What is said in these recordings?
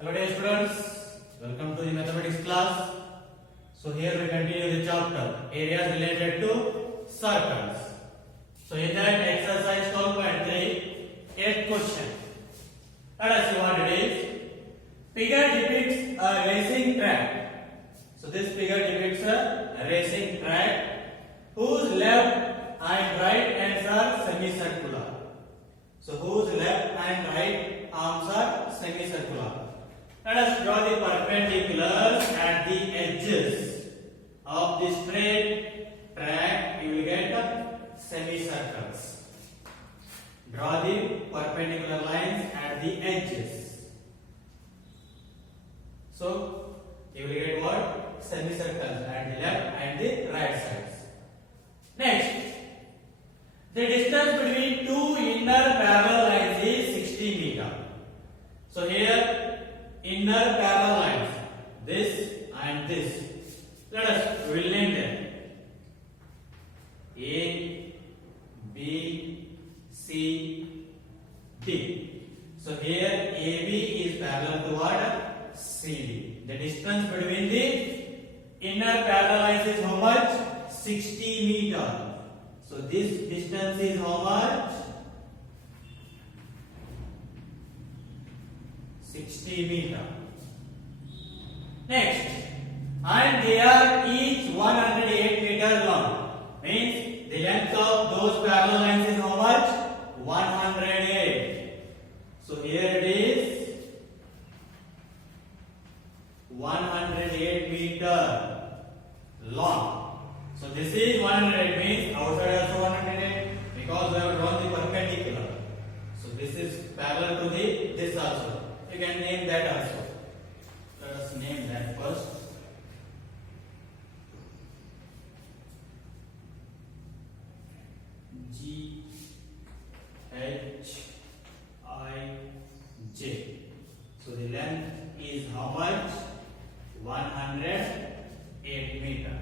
Hello dear students, welcome to the mathematics class. So here we continue the chapter areas related to circles. So in that exercise 12.3, 8th question. Let us see what it is. Figure depicts a racing track. So this figure depicts a racing track whose left and right ends are semicircular. So whose left and right arms are semicircular. Let us draw the perpendiculars at the edges of the straight track. You will get semicircles. Draw the perpendicular lines at the edges. So you will get what? Semicircles at the left and the right sides. Next, the distance between two inner parallel lines is 60 meters. So here inner parallel lines, this and this. Let us will name them A, B, C, D. So here AB is parallel to what? CD. The distance between the inner parallel lines is how much? 60 meters. So this distance is how much? 60 meters. Next, and they are each 108 meters long. Means the length of those parallel lines is how much? 108. So here it is 108 meter long. So this is 108 means outside also 108 because we have drawn the perpendicular. So this is parallel to the this also. You can name that also. Let us name that first. G H I J. So the length is how much? 108 meter.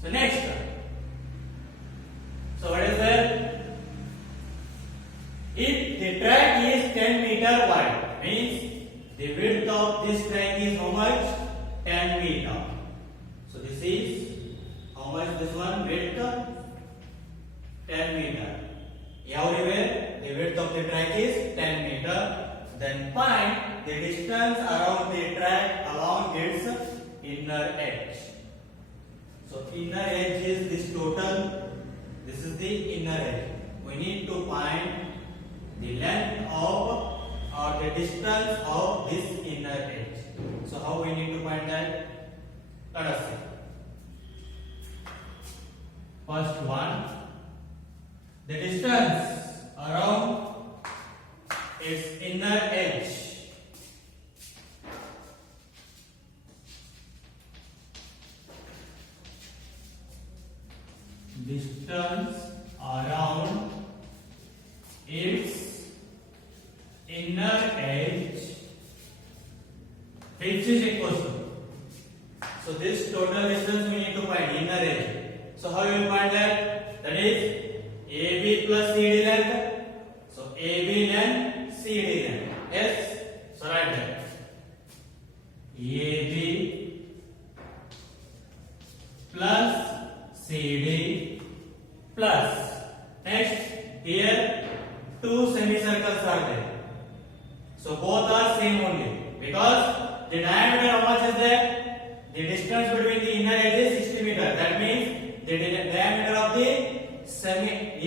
So next. So what is that? If the track is 10 meter wide, means the width of this track is how much? 10 meter. So this is how much this one width? 10 meter. Everywhere the width of the track is 10 meter. Then find the distance around the track along its inner edge. So inner edge is this total. This is the inner edge. We need to find the length of or the distance of this inner edge. So how we need to find that? Let us see. First one, the distance around its inner edge. Distance around its inner edge, which is equal to. So this total distance we need to find inner edge. So how you will find that? That is AB plus CD length. So AB length, CD length. Yes. So write that. AB plus CD plus. Next, here two semicircles are there. So both are same only because the diameter how much is there? The distance between the inner edge is 60 meters. That means the diameter of the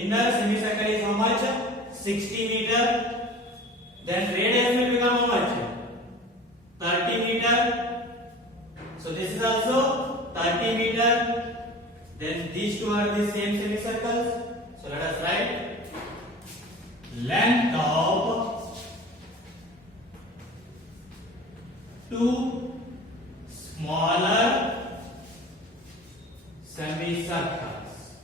inner semicircle is how much? 60 meters. Then radius will become how much? 30 meters. So this is also 30 meters. Then these two are the same semicircles. So let us write length of two smaller semicircles,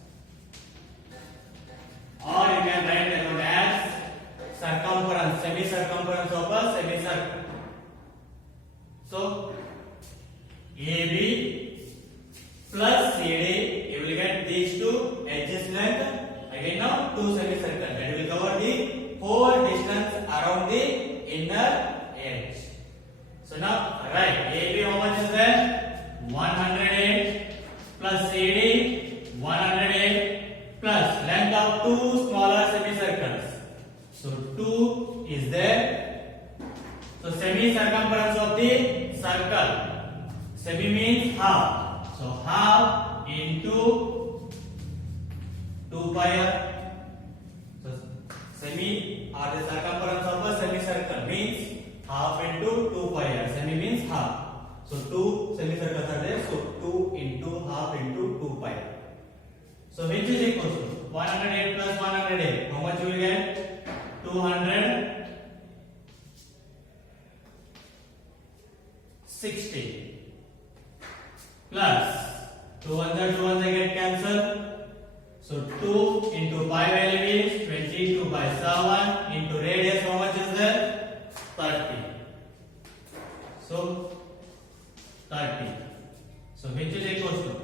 or you can write it down as circumference, semi-circumference of a semicircle. So AB plus CD, you will get these two edges length. Again now two So 2 is there. So semi circumference of the circle. Semi means half. So half into 2 pi r. So semi or the circumference of a semicircle means half into 2 pi r. Semi means half. So 2 semicircles are there. So 2 into half into 2 pi r. So which is equal to 108 plus 108? How much you will get? 260 plus 2 ones get cancelled. So 2 into pi value is 22 by 7 into radius. How much is there? 30. So 30. So which is equal to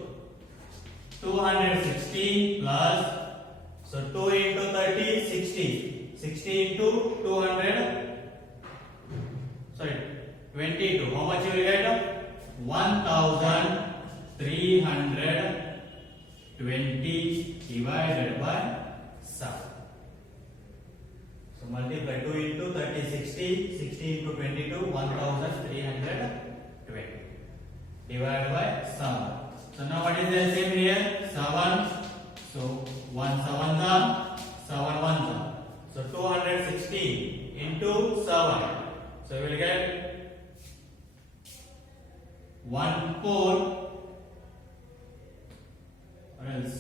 260 plus, so 2 into 30 60. 60 into 22. How much you will get? 1320 divided by 7. So multiply 2 into 30 60. 60 into 22 1320 divided by 7. So now what is the LCM here? 7. So 1 7 7 1. So 260 into 7. So we will get 1 4. What else?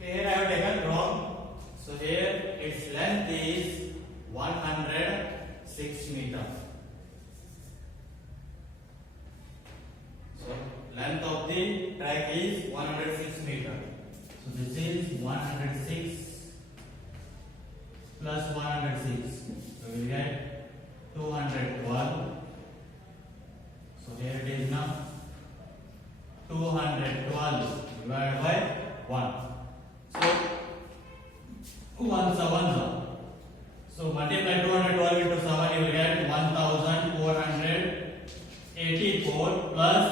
Here I have taken wrong. So here its length is 106 meter. So length of the track is 106 meter. So this is 106 plus 106. So we will get 212. So here it is now 212 divided by 1. So 1 7. So multiply 212 into 7, you will get 1484 plus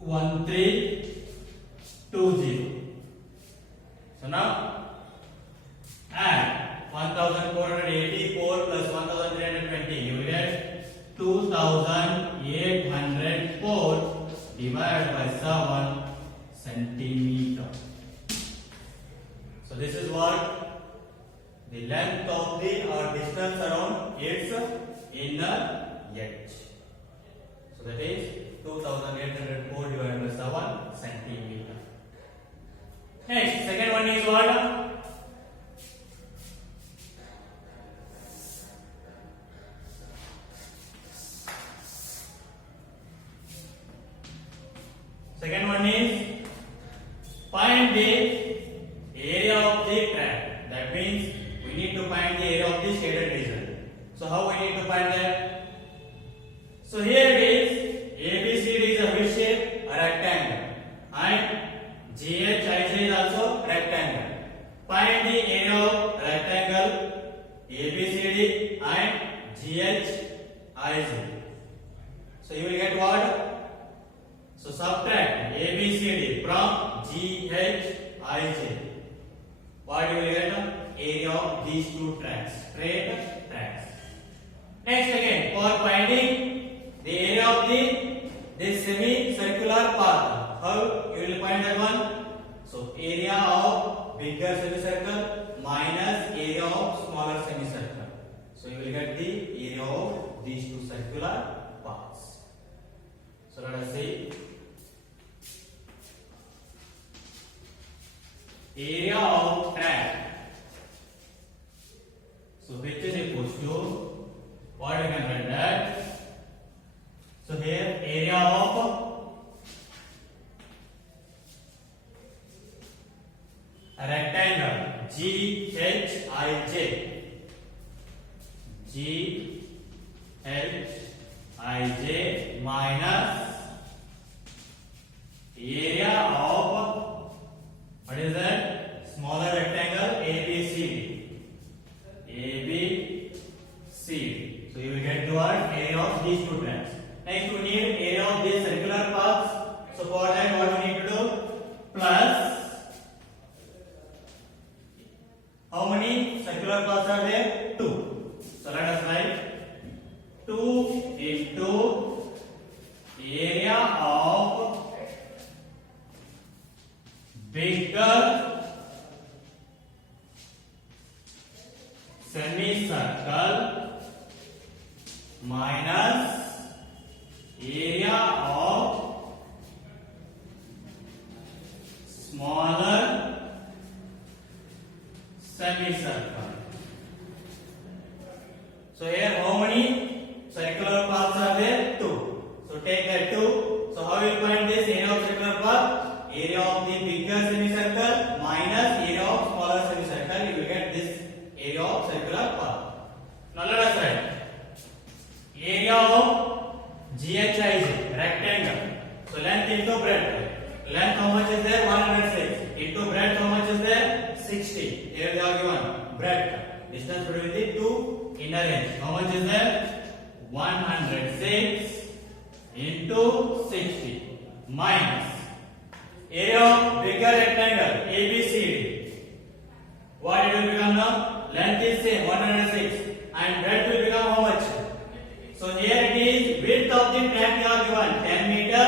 1320. So now add 1484 plus 1320, you will get 2804 divided by 7 centimeter. So this is what the length of the or distance around its inner edge. So that is 2804 divided by 7 centimeter. Next, second one is what? Second one is find the area of the track. That means we need to find the area of the shaded region. So how we need to find that? So here it is. ABCD is a which shape? A rectangle. And GHIJ is also rectangle. Find the area of rectangle ABCD and GHIJ. So you will get what? So subtract ABCD from GHIJ. What you will get? Area of these two tracks, straight tracks. Next again, for finding the area of this semicircular path, how you will find that one? So area of bigger semicircle minus area of smaller semicircle. So you will get the area of these two circular paths. So let us see. Area of track. So which is equal to what we can write that. So here area of a rectangle GHIJ. GHIJ minus area of what is that? bigger semicircle minus area of smaller semicircle. So here how many circular paths are there? 2. So take that 2. So how will you find this area of circular path? Area of the bigger semicircle minus area of smaller semicircle. You will get this area of circular path. Now let us write. Area of GHI is rectangle. So length into breadth. Length how much is there? 106. Into breadth how much is there? 60. Here they are given. Breadth. Distance between the two inner edge. How much is there? 106 into 60 minus area of bigger rectangle ABCD. What it will become now? Length is same 106 and breadth will become how much? So here it is width of the track you are given 10 meter.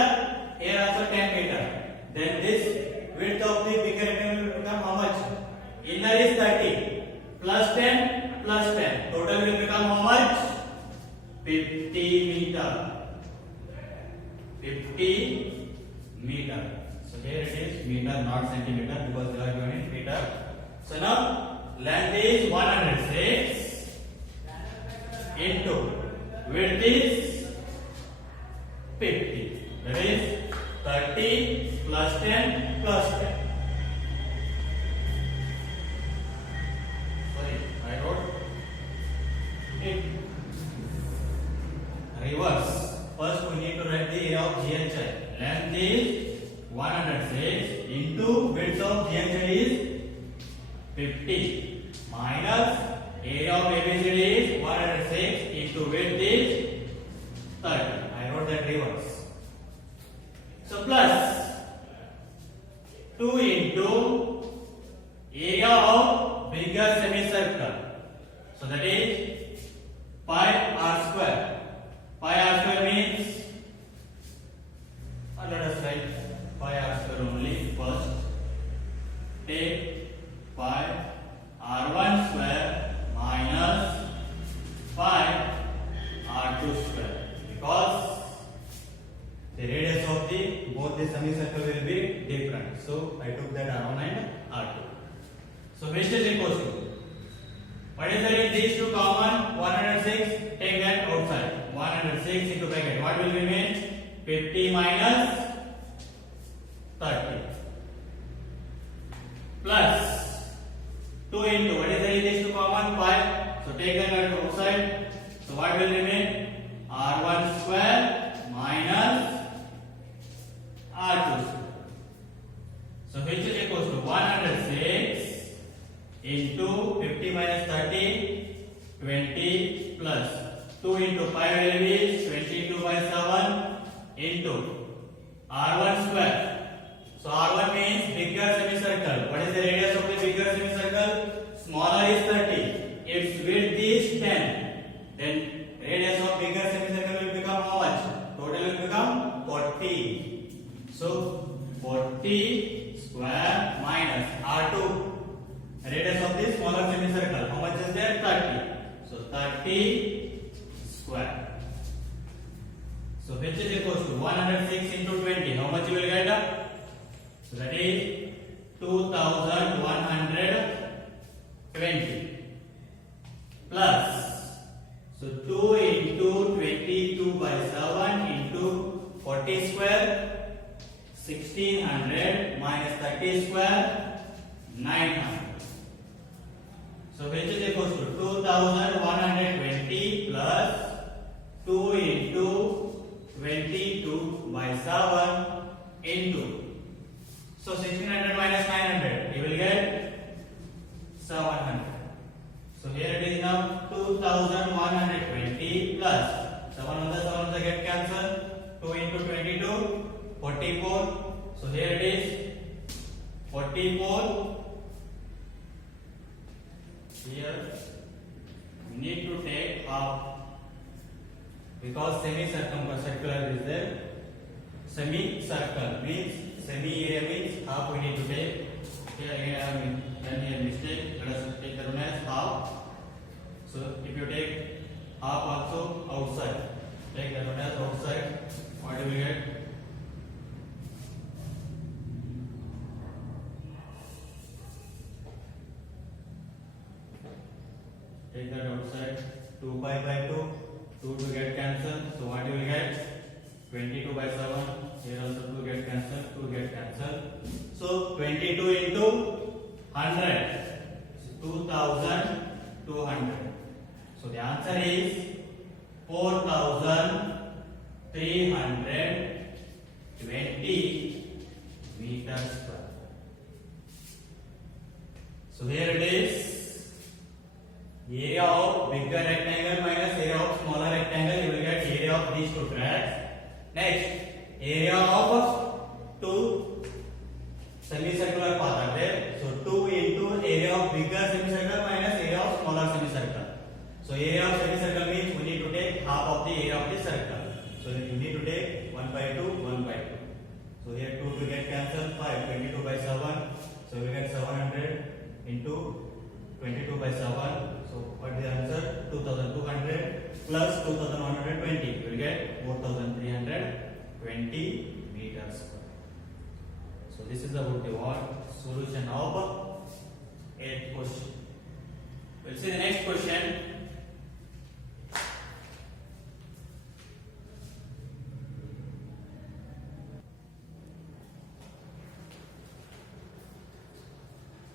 Here also 10 meter. Then this width of the bigger rectangle will become how much? Inner is 30 plus 10 plus 10. Total will become how much? 50 meter. 50 meter. So here it is meter, not centimeter, because they are given in meter. So now length is 106 into width is 50. That is 30 plus 10 plus 10. Sorry, I wrote it. Reverse. First we need to write the area of GHI. Length is 106 into width of GHI is 50 minus area of ABCD is 106 into width is 30. I wrote that reverse. So plus 2 into area of bigger semicircle. So that is pi r square. Pi r square means let us write pi r square only first. Take pi r1 square minus pi r2 square, because the radius of the both the semicircle will be different. So I took that r1 and r2. So which is equal to, what is there in these two common? 106. Take that outside. 106 into bracket. What will remain? 50 minus 30 plus 2 into, what is there in these two common? 5. So take that outside. So what will remain? r1 square minus r2 square. So which is equal to 106 into 50 minus 30, 20 plus 2 into 5 will be 22 by 7 into r1 square. So r1 means bigger semicircle. What is the radius of the bigger semicircle? Smaller is 30. Its width is 10. Then radius of bigger semicircle will become how much? Total will become 40. So 40 square minus r2, radius of this smaller semicircle. How much is there? 30. So 30 square. So which is equal to 106 into 20. How much you will get? So that is 2120 plus, so 2 into 22 by 7 into 40 square, 1600 minus 30 square, 900. So which is equal to 2120 plus 2 into 22 by 7 into, so 1600 minus 900, you will get 700. So here it is now 2120 plus 7 on the 7 get cancelled. 2 into 22, 44. So here it is 44. Here we need to take half, because semicircular is there. Semicircle means semi area means half we need to take. Here again I have done here mistake. Let us take the one as half. So if you take half also outside, take the one as outside. What do we get? Take that outside. 2 pi by 2. 2 to get cancelled. So what do we get? 22 by 7. Here also 2 get cancelled. 2 get cancelled. So 22 into 100. 2200. So the answer is 4320 meters square. So here it is. Area of bigger rectangle minus area of smaller rectangle, you will get area of these two tracks. Next, area of two semicircular path are there. So 2 into area of bigger semicircle minus area of smaller semicircle. So area of semicircle means we need to take half of the area of the circle. So you need to take 1 by 2, 1 by 2. So here 2 to get cancelled, 5, 22 by 7. So we get 700 into 22 by 7. So what is the answer? 2200 plus 2120. You will get 4320 meters square. So this is about the solution of 8th question. We'll see the next question.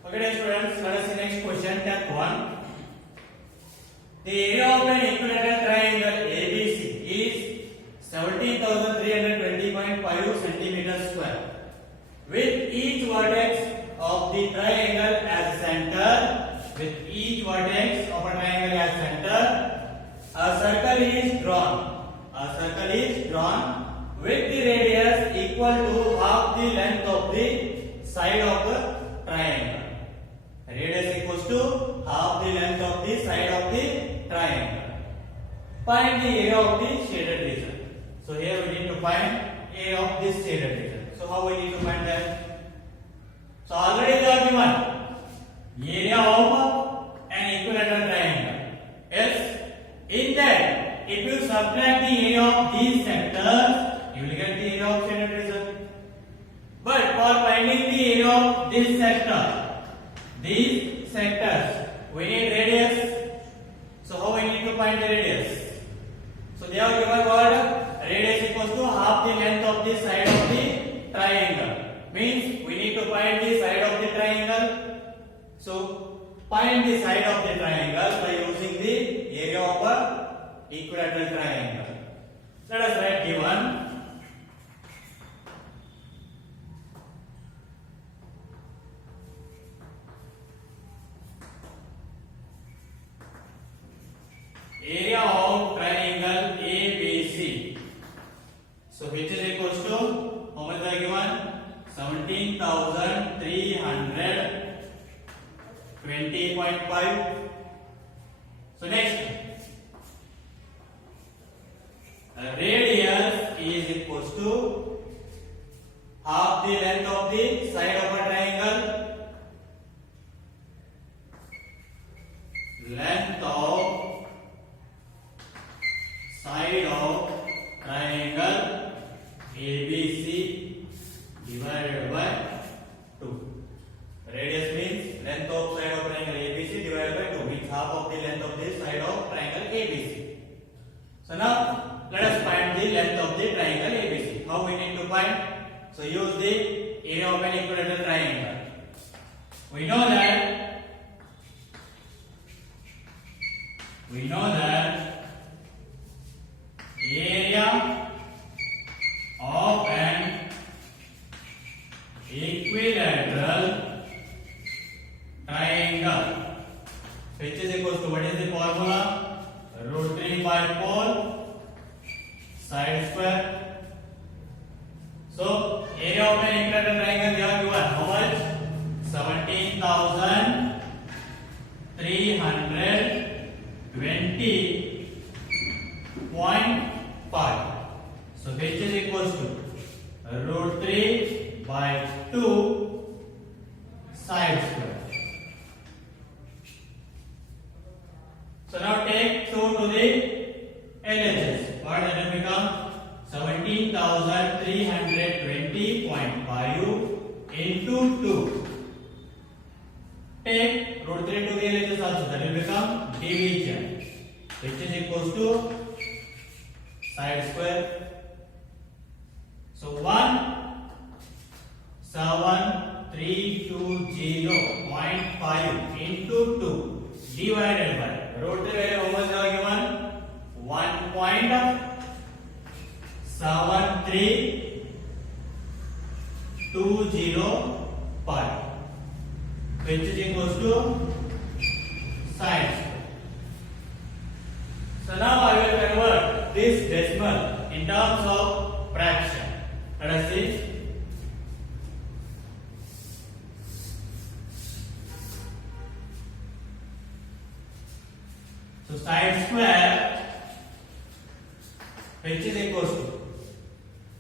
Okay, dear students, let us see next question. 10th one. The area of an equilateral triangle ABC is 17,320.5 centimeters square. With each vertex of the triangle as center, with each vertex of a triangle as center, a circle is drawn. A circle is drawn with the radius equal to half the length of the side of the triangle. Radius equals to half the length of the side of the triangle. Find the area of the shaded region. So here we need to find area of this shaded region. So how we need to find that? So already they are given area of an equilateral triangle. Yes. In that, if you subtract the area of these sectors, you will get the area of shaded region. But for finding the area of this sector, these sectors, we need radius. So how we need to find the radius? So they are given what? Radius equals to half the length of the side of the triangle. Means we need to find the side of the triangle. So find the side of the triangle by using the area of a equilateral triangle. Let us write given. Area of triangle ABC. So which is equals to how much are given? 17,320.5. So next, radius is equals to half the length of the side of a triangle. Length of side of triangle ABC divided by 2. Radius means length of side of triangle ABC divided by 2, means half of the length of the side of triangle ABC. So now let us find the length of the triangle ABC. How we need to find? So use the area of an equilateral triangle. We know that area of an equilateral triangle, which is equals to, what is the formula? Root 3 by 4 side square. So area of an equilateral triangle we have given how much? 17,320.5. So which is equals to root 3 by side square. So now take 2 to the LHS. What that will become? 17,320.5 into 2. Take root 3 to the LHS also. That will become division, which is equals to side square. So 17,320.5 into 2 divided by root 3 value how much now given? 1.7320.5, which is equals to side square. So now I will convert this decimal in terms of fraction. Let us see. So side square, which is equals to,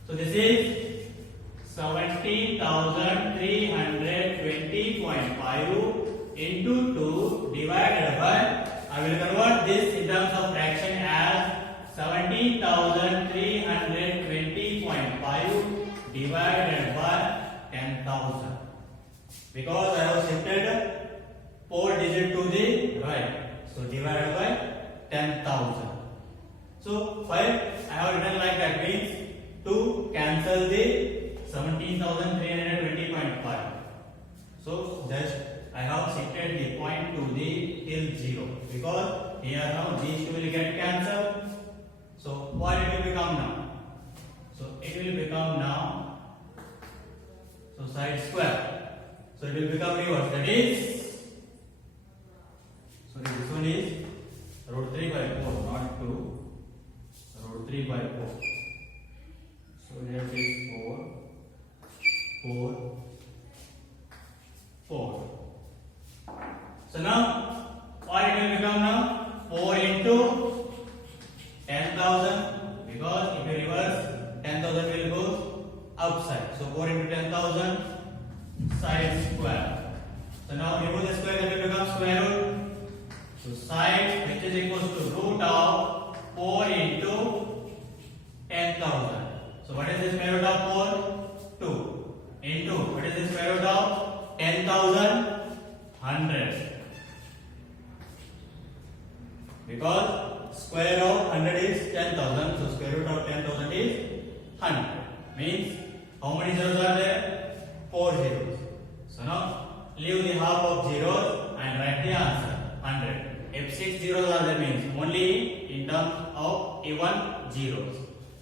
so this is 17,320.5 into 2 divided by, I will convert this in terms of fraction as 17,320.5 divided by 10,000, because I have shifted 4 digits to the right. So divided by 10,000. So 5 I have written like that, means to cancel the 17,320.5. So just I have shifted the point to the till 0, because here now these two will get cancelled. So what it will become now? So it will become now, so side square. So it will become reverse. That is, so this one is root 3 by 4, not 2. Root 3 by 4. So here it is 4, 4, 4. So now what it will become now? 4 into 10,000, because if you reverse 10,000 will go outside. So 4 into 10,000 side square. So now remove the square, that will become square root. So side, which is equals to root of 4 into 10,000. So what is the square root of 4? 2 into, what is the square root of 10,000? 100. Because square of 100 is 10,000. So square root of 10,000 is 100. Means how many zeros are there? 4 zeros. So now leave the half of zeros and write the answer 100. If 6 zeros are there, means only in terms of even zeros.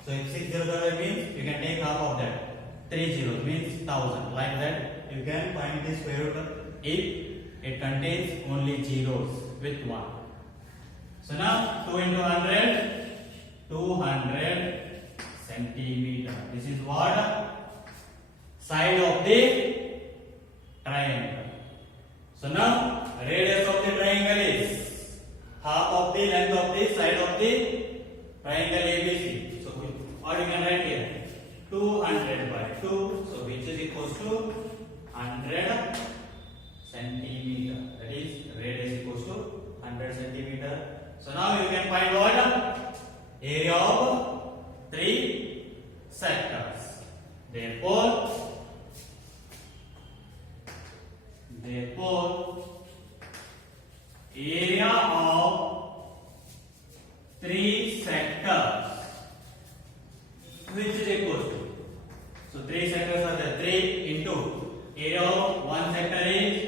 So if 6 zeros are there, means you can take half of that. 3 zeros means 1000. Like that, you can find the square root if it contains only zeros with 1. So now 2 into 100, 200 centimeter. This is what? Side of the triangle. So now radius of the triangle is half of the length of the side of the triangle ABC. So what you can write here? 200 by 2. So which is equals to 100 centimeter. That is radius equals to 100 centimeter. So now you can find what? Area of 3 sectors. Therefore area of 3 sectors, which is equal to, so 3 sectors are there, 3 into area of 1 sector is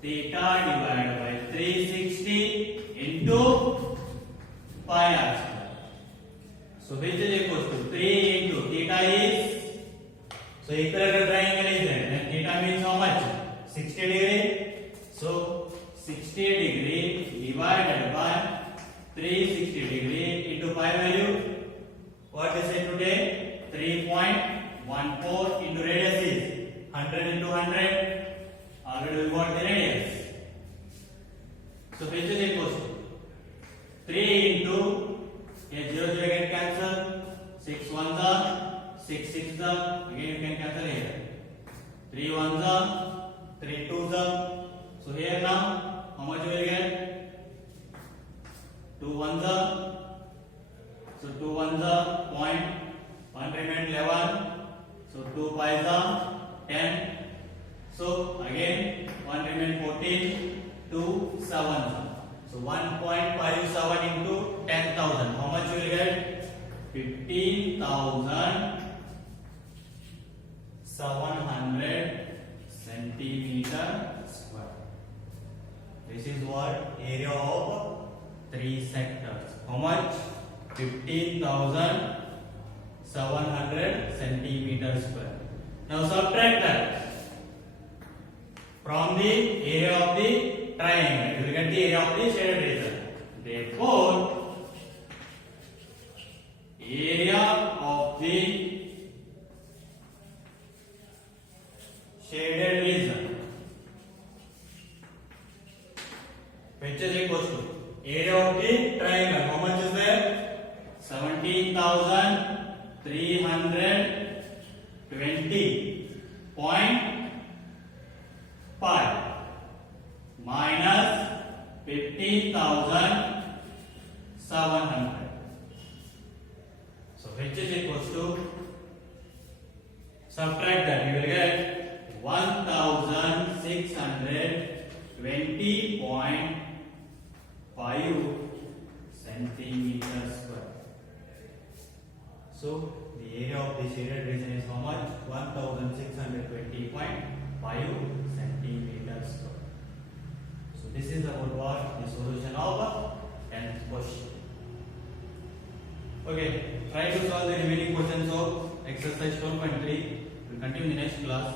theta divided by 360 into pi r square. So which is equal to 3 into theta is, so equilateral triangle is there, and theta means how much? 60 degree. So 60 degree divided by 360 degree into pi value. What is it today? 3.14 into radius is 100 into 100. Already we got the radius. So which is equal to 3 into, here 0 0 get cancelled, 6 1s are, 6 6s are, again you can cancel here. 3 1s are, 3 2s So here now, how much we will get? 2 ones are. So 2 ones are point. 1 remain 11. So 2 5s are 10. So again 1 remain 14. 2 7s. So 1.57 into 10,000. How much you will get? 15,700 centimeter square. This is what area of 3 sectors. How much? 15,700 centimeter square. Now subtract that from the area of the triangle. You will get the area of the shaded region. Therefore, area of the shaded region, which is equal to area of the triangle. How much is there? 17,320.5 minus 15,700. So which is equal to, subtract that, you will get 1,620.5 centimeter square. So the area of the shaded region is how much? 1,620.5 centimeter square. So this is about what? The solution of 10th question. Okay, try to solve the remaining questions of exercise 12.3. We'll continue in the next class.